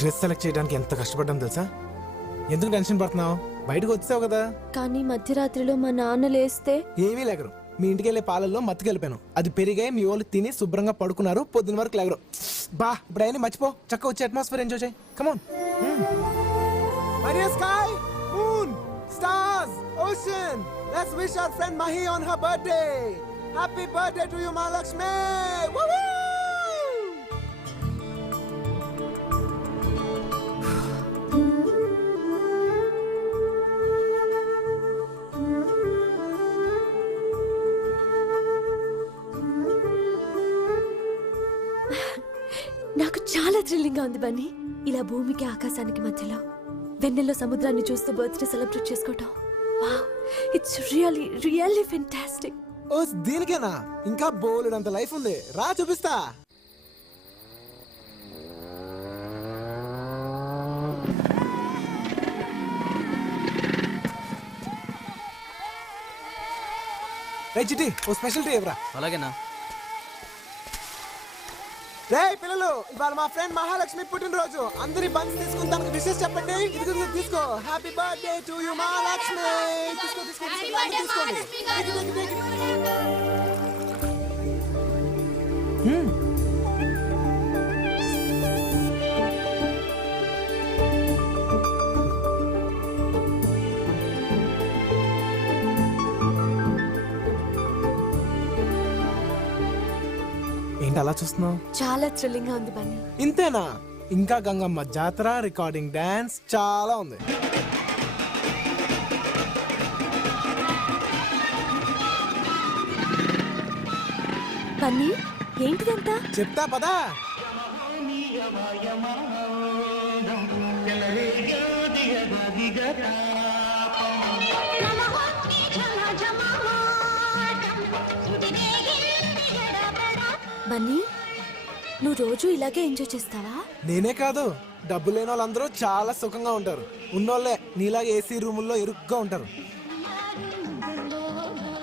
Dress select చేయడానికి ఎంత కష్టపడ్డాను తెలుసా? ఎందుకు టెన్షన్ పడుతున్నావు? బయటకు వచ్చావు కదా. కానీ మధ్యరాత్రిలో మా నాన్న లేస్తే ఏమీ లేకరు. మీ ఇంటికి వెళ్ళే పాలల్లో మత్తుకెళ్ళిపోయాను. అది పెరిగాయి, మీ వాళ్ళు తిని శుభ్రంగా పడుకున్నారు. పొద్దున వరకు లేగరు. బా ఇప్పుడు అయినా మర్చిపో, చక్క వచ్చి అట్మాస్ఫియర్ ఎంజాయ్ చేయి. కమాన్. Sky, moon, stars, ocean. Let's wish our friend Mahi on her birthday. Happy birthday to you, Mahalakshmi. Woo-woo! నాకు చాలా థ్రిల్లింగ్ గా ఉంది బన్నీ. ఇలా భూమికి ఆకాశానికి మధ్యలో వెన్నెల్లో సముద్రాన్ని చూస్తూ బర్త్డే సెలబ్రేట్ చేసుకోవటం. Wow, it's really really fantastic. ఓ దీనికేనా? ఇంకా బోలెడంత లైఫ్ ఉంది, రా చూపిస్తా. రే చిట్టి, ఓ స్పెషల్ టీ ఇవ్వరా. అలాగేనా? రే పిల్లలు, ఇవాళ మా ఫ్రెండ్ మహాలక్ష్మి పుట్టినరోజు. అందరి బండ్స్ తీసుకుని తనకు విషెస్ చెప్పండి. ఇదిగో తీసుకో. Happy birthday to you Mahalakshmi. తీసుకో తీసుకో తీసుకోండి. ఏంటి అలా చూస్తున్నావు? చాలా థ్రిల్లింగ్ గా ఉంది బన్నీ. ఇంతేనా? ఇంకా గంగమ్మ జాతర, రికార్డింగ్ డాన్స్ చాలా ఉంది. బన్నీ, ఏంటిదంతా? చెప్తా పదా. బన్నీ, నువ్వు రోజు ఇలాగే ఎంజాయ్ చేస్తావా? నేనే కాదు, డబ్బు లేని వాళ్ళందరూ చాలా సుఖంగా ఉంటారు. ఉన్నోళ్ళే నీలాగా ఏసీ రూముల్లో ఇరుగ్గా ఉంటారు.